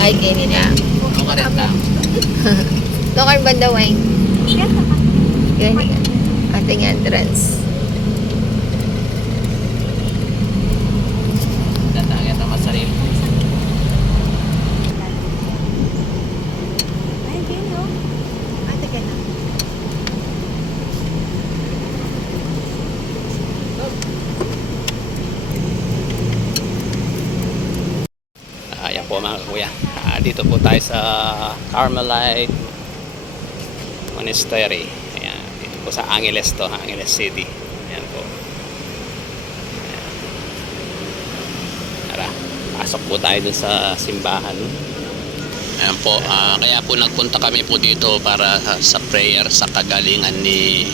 Ay, kini na. Ako ka rin lang. Lokar banda wine. Yan na. Gani ka. Ating entrance. Tatangit ang masarili. Ayun, yan oh. Ate ka na. Ayan po mga kuya. Ah, dito po tayo sa Carmelite Monastery. Ayan, dito po sa Angeles to, Angeles City. Ayan po. Ayan. Tara, pasok po tayo dun sa simbahan. Ayan po, ah, kaya po nagpunta kami po dito para sa- sa prayer sa kagalingan ni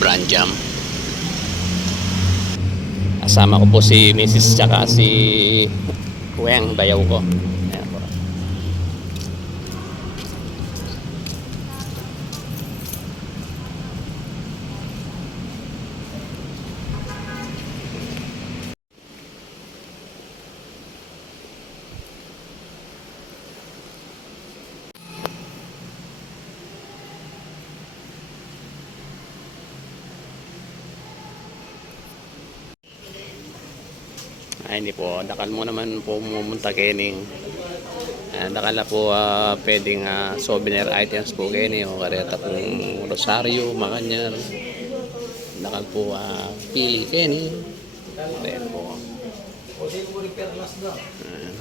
Branjam. Kasama ko po si Mrs. tsaka si Weng, bayaw ko. Ayan po. Ay, hindi po. Dakal mo naman po pumunta kening. Ayan, dakal na po ah, pwedeng ah, souvenir items po kini o kareta pong rosaryo, makanyar. Dakal po uh, pili kini. Ayan po. Ayan.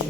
Oh, raro.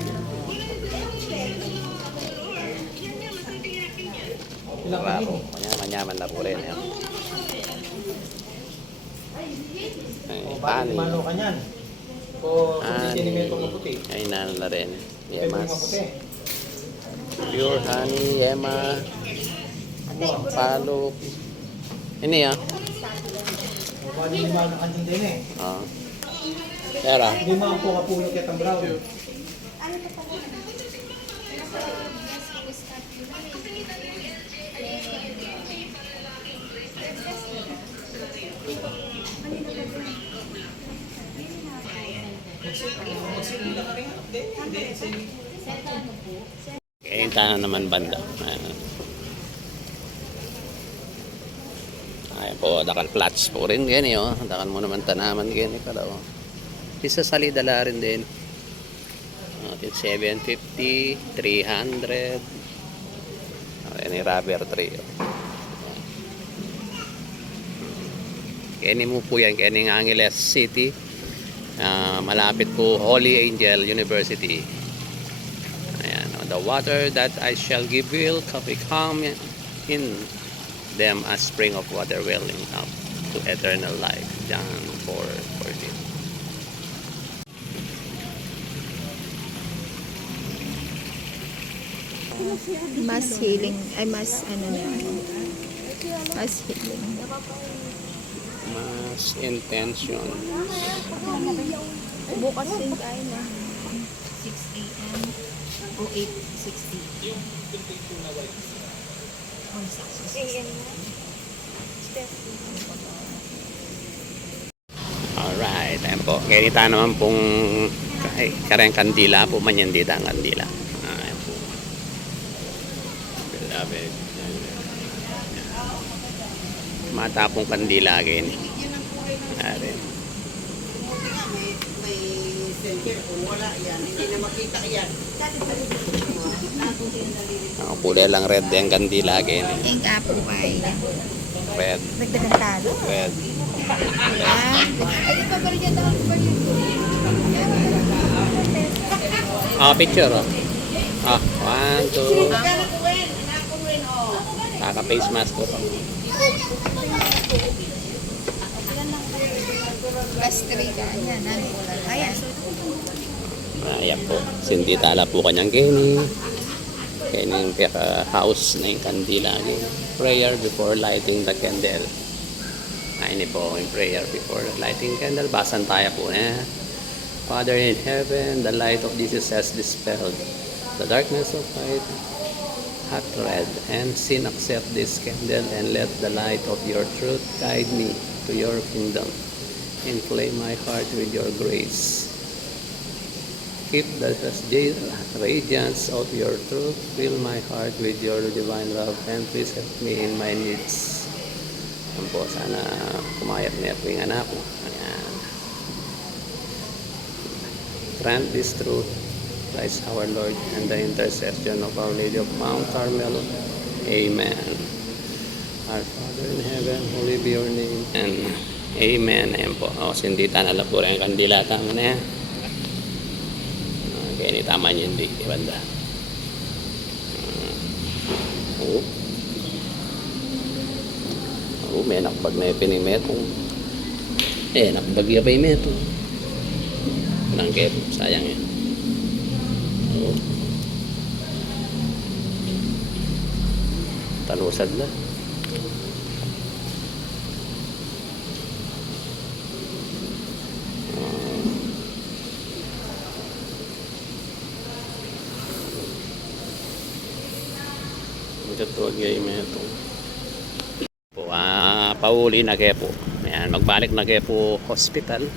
Raro. Manyaman-yaman na po rin yan. Ay, pani. Mano ka niyan? O sinimetro na puti? Ay, nana na rin. Yemas. Pure honey, yema. Palo. Ini ah. O bali lima na kanyan din eh. Ah. Tara. Lima ang puka puno kitang brown. Eh, na naman banda. Ayan. Ayan po, dakal flats po rin gani oh. Dakal mo naman tanaman gani pala oh. Isa sali dala rin din. Atin 750, 300. Yung rubber tree. Kani mo po yan, kani ng Angeles City. Ah, malapit po Holy Angel University. Ayan, oh, the water that I shall give will become in them a spring of water welling up to eternal life. John 4, 14. Mass healing. Ay, mass ano na yun. Mass healing. Mas intention. Bukas din tayo na. 6 a.m. o 8.60. Oh, 6 Alright, ayan po. Ganita naman pong ay, karang kandila po man yan dito ang kandila. Ayan po. Beloved. Mata pong kandila gani. Ayan. Ako pula lang red yung kandila gani. Ang apo ay. Red, Dagdagan talo. red. Ah? Ah, picture oh. Ah, one, two. Kaka-face mask ko. Plus 3 ka. Ayan, ano? Ayan. Ayan po. Hindi tala po kanyang. Kenny yung pera house na yung kandila. Prayer before lighting the candle. Ay, ini po yung prayer before lighting candle. Basan tayo po na. Father in heaven, the light of Jesus has dispelled. The darkness of light hath red, and sin accept this candle, and let the light of your truth guide me to your kingdom. Inflame my heart with your grace. Keep the radiance of your truth, fill my heart with your divine love, and please help me in my needs. Yan po, sana kumayat na yung anak. Ayan. Grant this truth, Christ our Lord, and the intercession of Our Lady of Mount Carmel. Amen. Our Father in heaven, holy be your name. And Amen. Ayan po. O, sindita na lang po rin ang kandila. Tama na yan. Okay, ini tama niyo hindi. Di banda. Oo. Oo, may nakbag na yung pinimetong. Eh, nakbag yung metong. Nangkep, sayang yan. Oo. Talusad na. Ito tuwag yung metong. Po, ah, pauli na kayo po. Ayan, magbalik na kayo po hospital.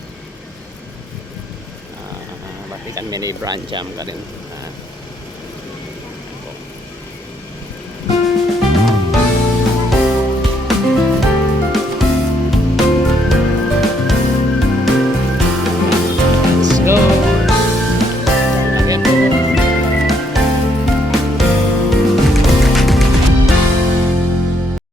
Ah, balikan may ni branch jam ka rin.